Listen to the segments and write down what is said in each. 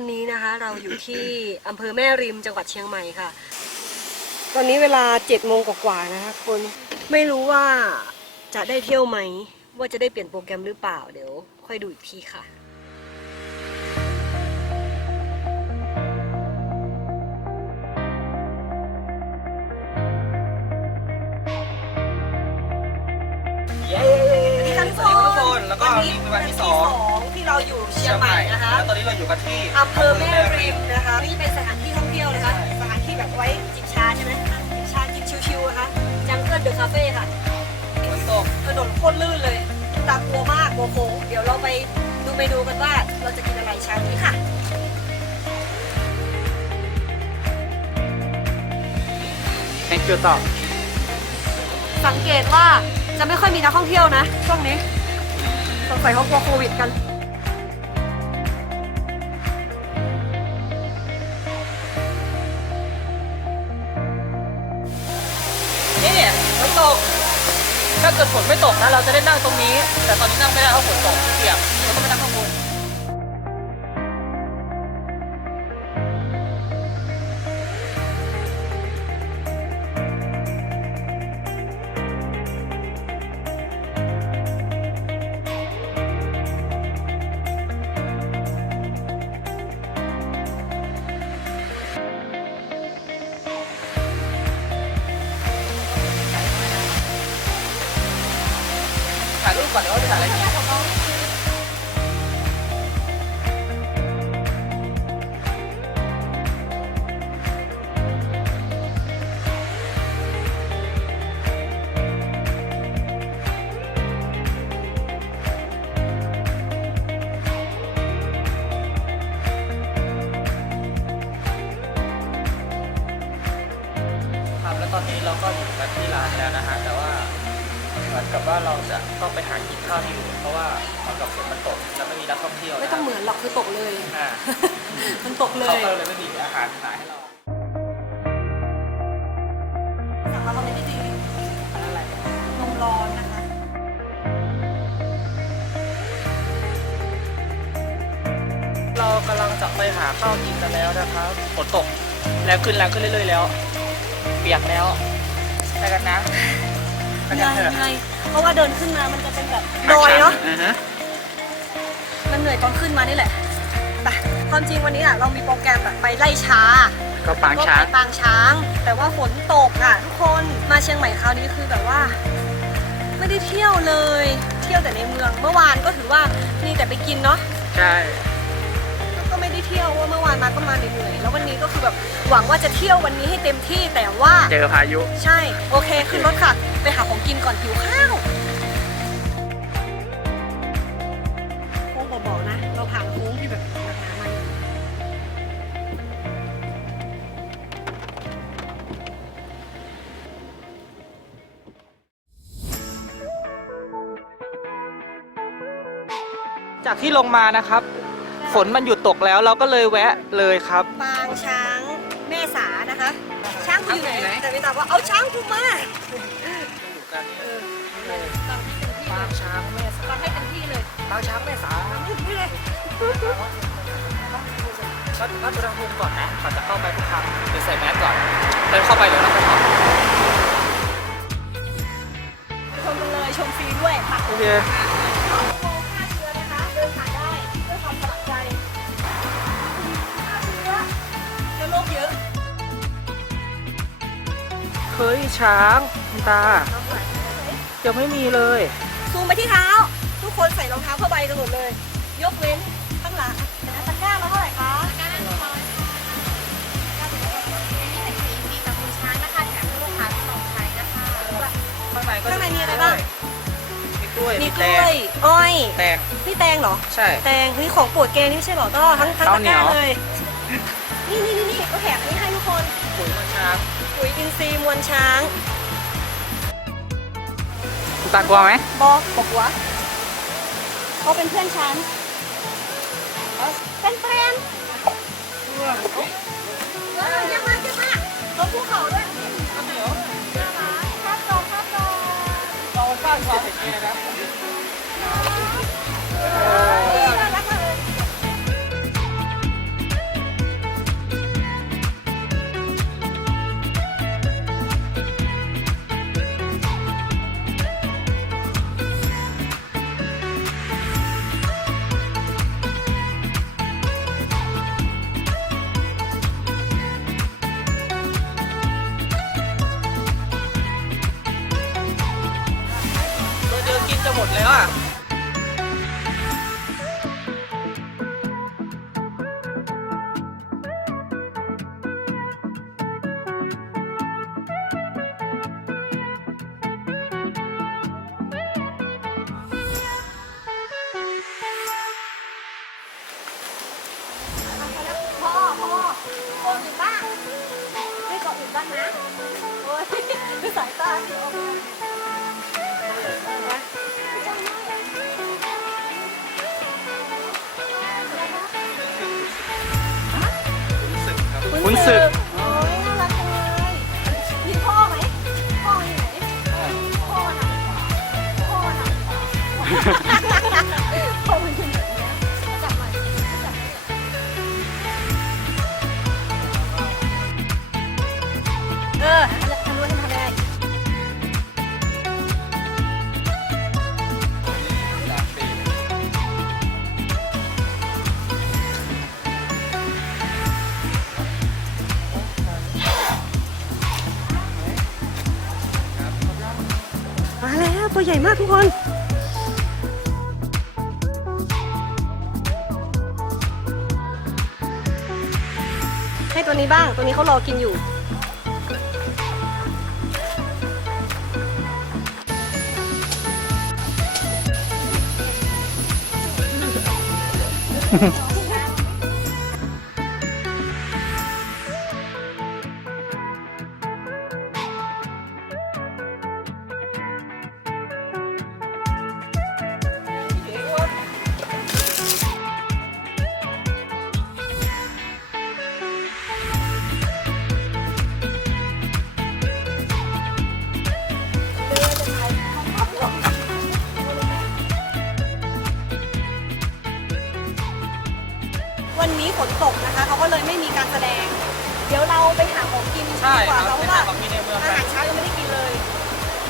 อนนี้นะคะเราอยู่ที่อำเภอแม่ริมจังหวัดเชียงใหม่ค่ะ ตอนนี้เวลา7จ็ดโมงกว่าๆนะคะคุณไม่รู้ว่าจะได้เที่ยวไหม ว่าจะได้เปลี่ยนโปรแกรมหรือเปล่าเดี๋ยว ค่อยดูอีกทีค่ะเย้สวัสดีครับทุกคนแล้วก็นี่เป็นวันที่สองที่เรา อยู่เชียงใหม่นะคะแล้วตอนนี้เราอยู่กันที่อำเภอแม่ริมนะคะนี่เป็นสถานที่ท่องเที่ยวนะคะสถานที่แบบไว้จิบชาใช่ไหมจิบชาจิบชิวๆนะคะจังเกิลเดอะคาเฟ่ค่ะฝนตกถนนโคตรลื่นเลยตากลัวมากโมโค้งเดี๋ยวเราไปดูเมนูกันว่าเราจะกินอะไรเช้านี้ค่ะแองเกิลต่อสังเกตว่าจะไม่ค่อยมีนักท่องเที่ยวนะช่วงนี้สงสัยเขากลัวโควิดกันนี่ ถ้าเกิดฝนไม่ตกนะเราจะได้นั่งตรงนี้ แต่ตอนนี้นั่งไม่ได้เพราะฝนตกเปียกเราก็ไปนั่งข้างบน ก่อนเลยว่าเป็นอะไร มือนกับว่าเราจะต้องไปหากินข้าวที่อื่นเพราะว่าเหมือนกับฝนมันตกแล้วไม่มีนักท่องเที่ยวไม่ต้องเหมือนหรอกคือตกเลย อ่ามันตกเลเขายก็เลยไม่มีอาหารขายให้เราสั่งมาคอมเมนต์ดีอะไรๆนมร้อนนะคะ เรากำลังจะไปหาข้าวกินกันแล้วนะครับฝนตกแรงขึ้นแรงขึ้นเรื่อยๆแล้ว เปียกแล้วไปกันนะไป เหกันื่นอยเถอะเหนื่อยเพราะว่าเดินขึ้นมามันจะเป็นแบบดอยเนาะอ่ฮมันเหนื่อยตอนขึ้นมานี่แหละแต่ความจริงวันนี้อะเรามีโปรแกรมแบบไปไล่ช้า ก็ปางช้าง ก็ไปปางช้าง แต่ว่าฝนตกอะทุกคนมาเชียงใหม่คราวนี้คือแบบว่า ไม่ได้เที่ยวเลย เที่ยวแต่ในเมือง เมื่อวานก็ถือว่ามีแต่ไปกินเนาะใช่ก็ ไม่ได้เที่ยวว่าเมื่อวานมาก็มาเหนื่อยๆแล้ววันนี้ก็คือแบบหวังว่าจะเที่ยววันนี้ให้เต็มที่แต่ว่าเจอพายุ ใช่โอเคขึ้นรถค่ะ ไปหาของกินก่อนหิวข้าวโค้งเบาๆนะ เราผ่านโค้งที่แบบหนักหนามาอยู่จากที่ลงมานะครับ ฝนมันหยุดตกแล้วเราก็เลยแวะเลยครับ ปางช้างแม่สานะคะ ช้างกูอยู่ไหน แต่ไม่ตอบว่าเอาช้างกูมาเออฟังให้เต็มที่ปาเลงยช้างแม่สาฟังให้เต็มที่เลยปางช้างแม่สาฟังให้เต็มที่เลยวัดวัดอุณหภูมิก่อนนะก่อนจะเข้าไปทุกครั้งเดี๋ยวใส่แมสก่อนเดินเข้าไปเดี๋ยวเราไปถอดชมกันเลยชมฟรีด้วยค่ะโอเค เฮ้ยช้างคุณตา ยังไม่มีเลย ซูมไปที่เท้า ทุกคนใส่รองเท้าผ้าใบกันหมดเลย ยกเว้นข้างหลังแต่ตะกร้าเราเท่าไหร่คะข้างในก็ข้างในมีอะไรบ้าง มีกล้วยมีมีกแตล้วยงอ้อย แตงนี่แตงเหรอ ใช่ แตงนี่ของโปรดแกนี่ไม่ใช่เหรอต้อทั้งทั้งข้าตะวเหนีกร้ายวเลยนี่นี่นี่นี่ก็แถมนี้ ปุ๋ยอินทรีย์มวลช้างคุณตากลัวไหมบอกบอกว่าเขาเป็นเพื่อนฉันเป็นแฟนเออเยอะมากเยอะมากรถภูเขาด้วยครับจอครับจอเราสร้างความเห็นเองนะ คุณศึก ใหญ่มากทุกคน ให้ตัวนี้บ้าง ตัวนี้เขารอกินอยู่ ดีใช่กคว่ารับเพไปราะหาว่าของกินในเมืองอากัหานรเช้ายังไม่ได้กินเลย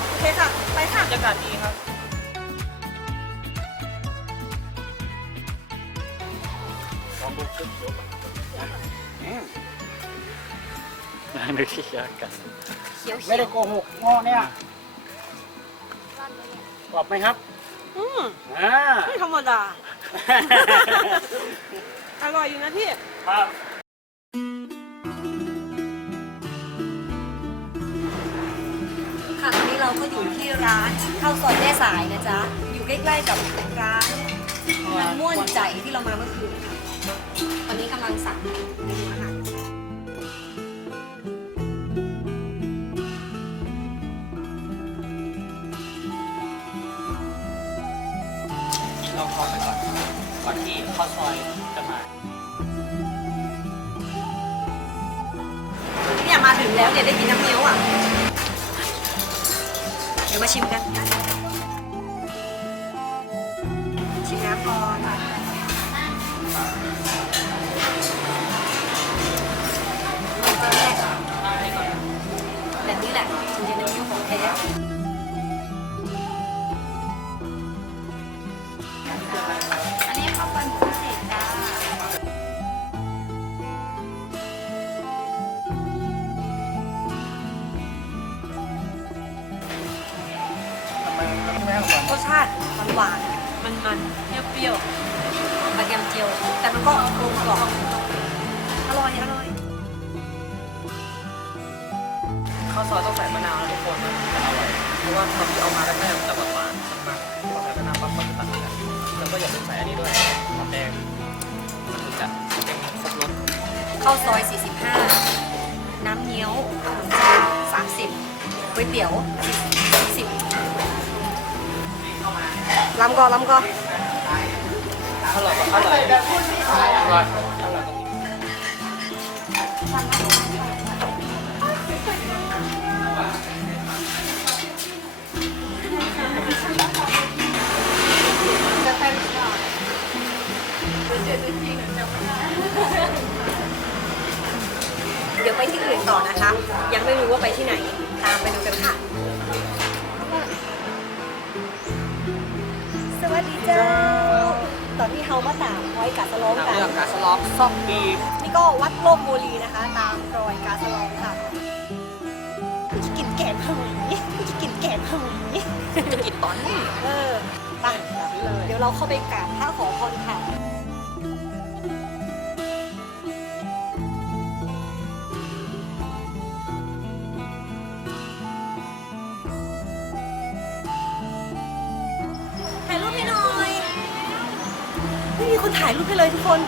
โอเคค่ะ ไปค่ะ บรรยากาศดีครับ นึกที่ยากกันเขียวไม่ได้โกหกงอเนี่ยกรอบไหมครับอืมอ่าไม่ธรรมดา อร่อยอยู่นะพี่ ครับ เราก็อยู่ที่ร้านข้าวซอยแม่สายนะจ๊ะ อยู่ใกล้ๆกับร้านมันม่วนใจที่เรามาเมื่อคืนค่ะตอนนี้กำลังสั่งเมนูอาหารเราเข้าไปก่อนก่อนที่ข้าวซอยจะมา เนี่ยมาถึงแล้วเนี่ยได้กินน้ำเงี้ยวอะ มาชิมกัน ชิมน้ำก่อนแบบนี้แหละถึงจะน้ำเงี้ยวของแท้ หวานๆมันมันๆเปรี้ยวๆกระเทียมเจียว แต่มันก็กลมกล่อมอร่อยอร่อยข้าวซอยต้องใส่มะนาวนะทุกคนมันจะอร่อยเพราะว่าตอนที่เอามาแรกๆมันจะหวานๆมากพอใส่มะนาวปั๊บก็จะตัดกันแล้วก็อย่าลืมใส่อันนี้ด้วยหอมแดงมันถึงจะเป็นครบรสข้าวซอย 45 น้ำเงี้ยวขนมจีน30ก๋วยเตี๋ยว40 ลำก่อนลำก่อนอร่อยอร่อยอร่อยอร่อยเดี๋ยวไปที่อื่นต่อนะคะ ยังไม่รู้ว่าไปที่ไหน ตามไปดูกันค่ะ เจ้า ตอนที่เฮามาตามรอยกาสะล้องตามกัน เรื่องการสล็อกซ่อมบีบนี่ก็วัดลมบุรีนะคะ ตามรอยกาสะลองค่ะกูจะกินแกงหอยกูจะกินแกงหอยจะกินตอนนี้ เออไปเดี๋ยวเราเข้าไปกราบพระขอพรค่ะ คนถ่ายรูปให้เลยทุกคน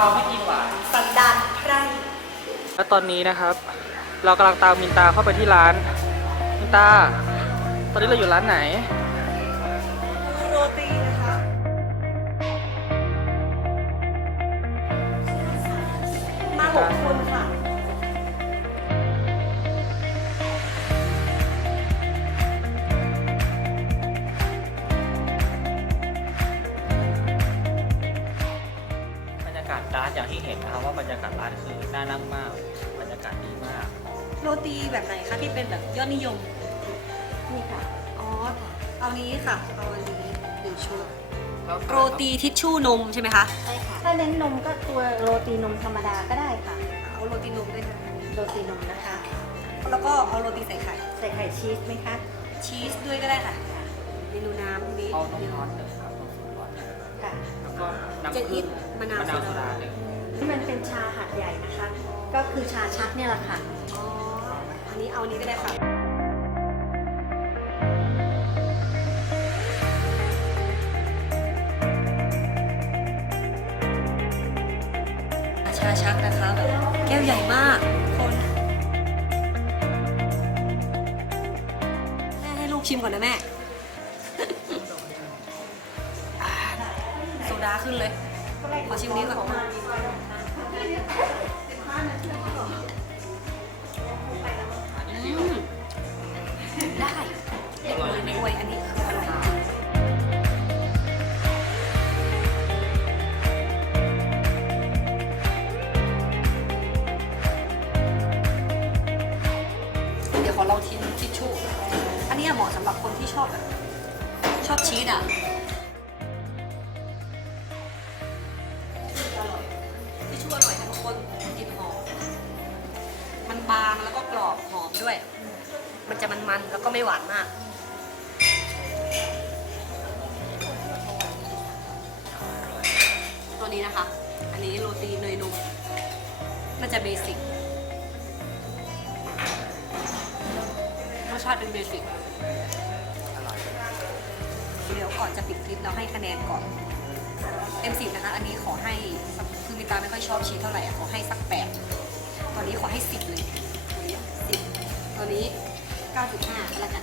าวไม่กินหวาน สันดานไพร่แล้วตอนนี้นะครับ เรากำลังตามมินตาเข้าไปที่ร้าน มินตา ตอนนี้เราอยู่ร้านไหน บรรยากาศดีมาก โรตีแบบไหนคะที่เป็นแบบยอดนิยม นี่ค่ะ อ๋อ เอานี้ค่ะ เอาอันนี้หนึ่งชุดแล้วโรตีทิชชู่นมใช่ไหมคะ ใช่ค่ะ ถ้าเน้นนมก็ตัวโรตีนมธรรมดาก็ได้ค่ะ เอาโรตีนมด้วยนะโรตีนมนะคะ แล้วก็เอาโรตีใส่ไข่ ใส่ไข่ชีสไหมคะ ชีสด้วยก็ได้ค่ะ เมนูน้ำนี้เอานมร้อนเลยครับนมสดร้อนเลยค่ะ แล้วก็น้ำจะผึ้อิงดมะนาวมะนาวโซโซดาดาเลยนี่มันเป็นชาหัดใหญ่นะคะ ก็คือชาชักเนี่ยแหละค่ะ อ๋อ อันนี้เอาอันนี้ก็ได้ค่ะ ชาชักนะคะแบบแก้วใหญ่มากคนแม่ให้ลูกชิมก่อนนะแม่ โซดาขึ้นเลย ขอชิมนี้ก่อน ชีสอะทิชชู่วอร่อยทุกคนกลิ่นหอมมันบางแล้วก็กรอบหอมด้วย มันจะมันๆแล้วก็ไม่หวานมากตัวนี้นะคะ อันนี้โรตีเนยนมน่าจะเบสิกรสชาติเป็นเบสิก เดี๋ยวก่อนจะปิดคลิปเราให้คะแนนก่อนเต็มสิบนะคะ อันนี้ขอให้สักคือมิตาไม่ค่อยชอบชีสเท่าไหร่อะขอให้สักแปดตอนนี้ขอให้สิบเลยตัวนี้สิบตัวนี้เก้าจุดห้าแล้วกัน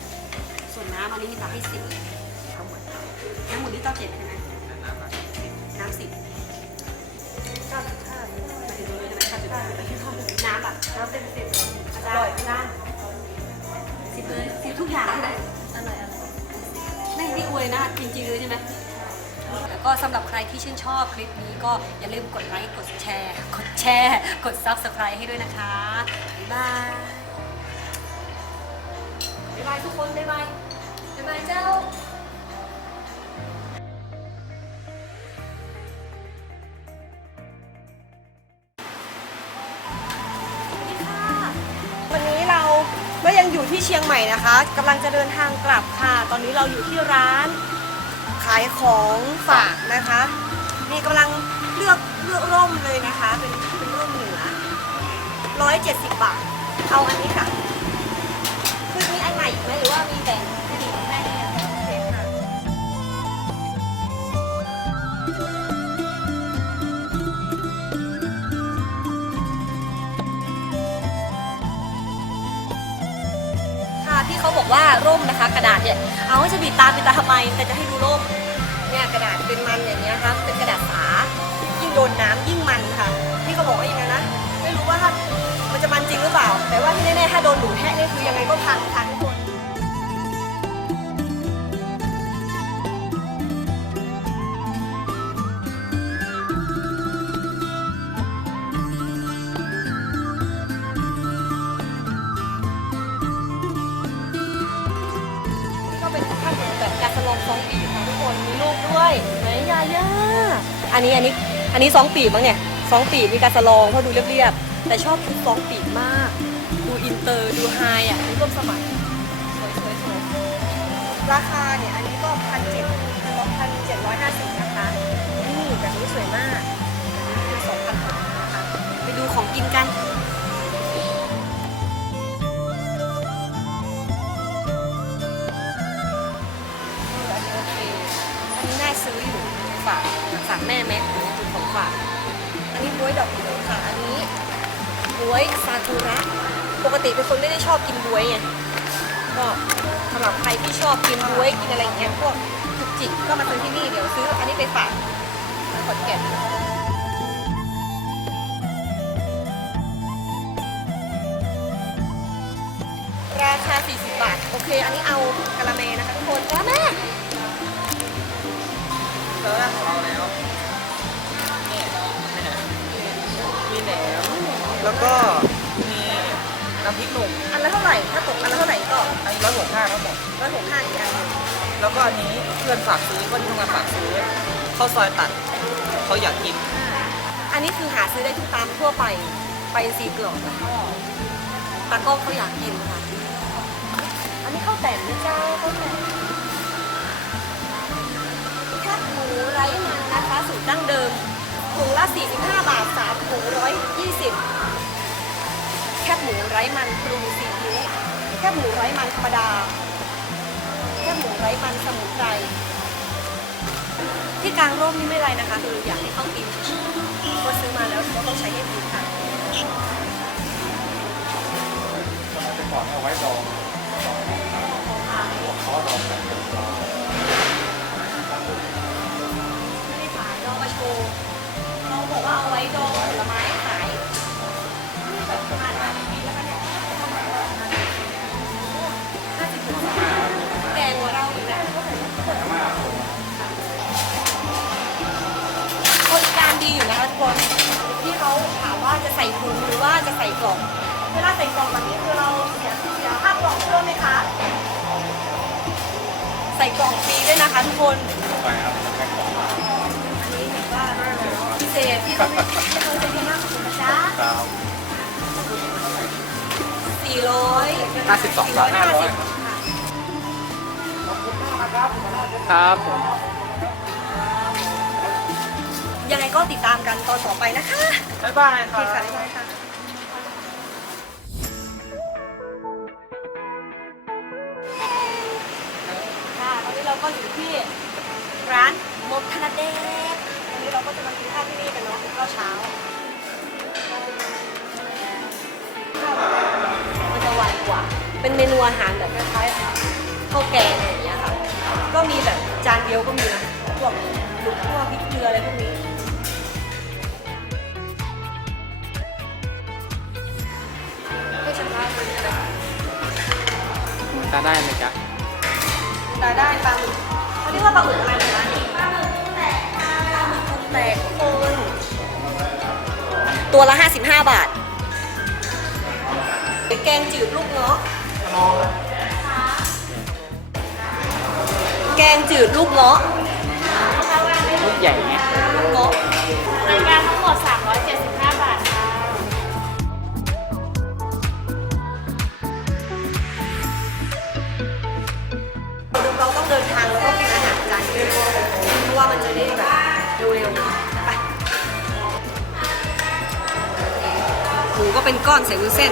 ส่วนน้ำอันนี้มิตาให้สิบเลยทั้งหมดทั้งหมดนี่เก้าเจ็ดใช่ไหมน้ำสิบเก้าจุดห้ามาถึงตรงนี้ใช่ไหมเก้าจุดห้าน้ำอะน้ำเต็มสิบอร่อยน้ำสิบเลยสิบทุกอย่างเลยอร่อยอร่อย พี่อวยนะจริงๆเลยใช่ไหมแล้วก็สำหรับใครที่ชื่นชอบคลิปนี้ก็อย่าลืมกดไลค์กดแชร์ กดแชร์ กด Subscribe ให้ด้วยนะคะ บ๊ายบาย บ๊ายบายทุกคน บ๊ายบาย บ๊ายบายเจ้า เชียงใหม่นะคะกำลังจะเดินทางกลับค่ะ ตอนนี้เราอยู่ที่ร้านขายของฝากนะคะนี่กำลังเลือกเลือกร่มเลยนะคะ เป็นเป็นร่มเหนือร้อยเจ็ดสิบบาท เอาอันนี้ค่ะ คือมีอันใหม่อีกไหมหรือว่ามีแต่ ที่เขาบอกว่าร่มนะคะ กระดาษเนี่ยเอาจะบีบตาบีบตาทำไมแต่จะให้ดูร่มเนี่ยกระดาษเป็นมันอย่างเงี้ยครับเป็นกระดาษสายิ่งโดนน้ำยิ่งมันค่ะที่เขาบอกว่าอย่างนั้นนะไม่รู้ว่าถ้ามันจะมันจริงหรือเปล่า แต่ว่าที่แน่ๆถ้าโดนหนูแทะนี่คือยังไงก็พังค่ะ อันนี้อันนี้อันนี้สองปีมั้งเนี่ยสองปีมีกาสลองเพราะดูเรียบๆแต่ชอบชุดสองปีมาก ดูอินเตอร์ดูไฮอะดูร่วมสมัยสวยๆราคาเนี่ยอันนี้ก็พันเจ็ดพันเจ็ดร้อยห้าสิบนะคะนี่แบบนี้สวยมากแบบนี้คือสองพันหกนะคะไปดูของกินกัน กฝากแม่แม่เป็นของฝากอันนี้วยดอกเขียวค่ะอันนี้บวยซากุระปกติเป็นคนไม่ได้ชอบกินบวยไงก็สำหรับใครที่ชอบกินบวยกินอะไรอย่างเงี้ยพวกจุกจิกก็มาซื้อที่นี่เดี๋ยวซื้ออันนี้ไปฝากขอนแก่นราคา 40 บาท โอเค อันนี้เอากะละเมนะคะทุกคนกะละแม่เจอของเราแล้ว มีแหนมแล้วก็มีน้ำพริกหนุ่มอันละเท่าไหร่ ถ้าตกอันละเท่าไหร่ก็อันนี้ร้อยหกห้าครับผมร้อยหกห้าอีกอันหนึ่งแล้วก็อันนี้เพื่อนฝากซื้อเพื่อนที่ทำงานฝากซื้อข้าวซอยตัดเขาอยากกิน อันนี้คือหาซื้อได้ทุกตามทั่วไปไปซีกรอบแล้วก็ตากล้องเขาอยากกินค่ะ อันนี้ข้าวแต่นนะเจ้าข้าวแต่นแคบหมูไร้มันนะคะสูตรดั้งเดิม ถุงละ 45 บาท3ถุง120 แคบหมูไร้มันปรุงซีอิ๊วแคบหมูไร้มันธรรมดา แคบหมูไร้มันสมุนไพรที่กลางร่มนี่ไม่ไรนะคะ คืออยากให้เขากินเฉยๆว่าซื้อมาแล้วก็ต้องใช้ให้คุ้มค่ะแต่ก่อนเอาไว้ดองเขาดองกันไดองผลไม้ขายนี่แบบประมาณห้าปีแล้วกันเนี่ยห้าสิบปีแกงกว่าเราอีกนะบริการดีอยู่นะคะทุกคนที่เขาถามว่าจะใส่ถุงหรือว่าจะใส่กล่องเวลาใส่กล่องแบบนี้คือเราเสียเสียค่ากล่องเพิ่มไหมคะใส่กล่องฟรีด้วยนะคะทุกคนไปครับแค่ของอันนี้ถือว่า พิเศษที่เขาไม่ที่เขาจะดีมากขอบคุณนะจ๊ะดาวสี่ร้อย52บาทห้าสิบครับผมยังไงก็ติดตามกันตอนต่อไปนะคะ บ๊ายบายคโอรัเคค่ะบบ๊ายบายค่ะค่ะตอนนี้เราก็อยู่ที่ร้านมดธนเดชวันนี้ เราก็จะมากินข้าวที่นี่กันเนาะกินข้าวเช้าข้าวมันจะหวานกว่า เป็นเมนูอาหารแบบคล้ายๆข้าวแกงอะไรอย่างเงี้ยค่ะ ก็มีแบบจานเดียวก็มีนะพวกลูกพวกพริกเกลืออะไรพวกนี้ไม่ชำระเลยอะไรจะได้ไหมจ๊ะตาได้ปลาหมึกเขาเรียกว่าปลาหมึกอะไรนะ แตกทุกคน ตัวละ 55 บาทแกงจืดลูกเงาะแกงจืดลูกเงาะลูกใหญ่ไงลูกเงาะรายการทั้งหมด 375 บาทค่ะเราต้องเดินทางแล้วก็กินอาหารจานเยอะเพราะว่ามันจะได้แบบ มูก็เป็นก้อนใส่วุ้นเส้น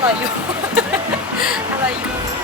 ハワイハ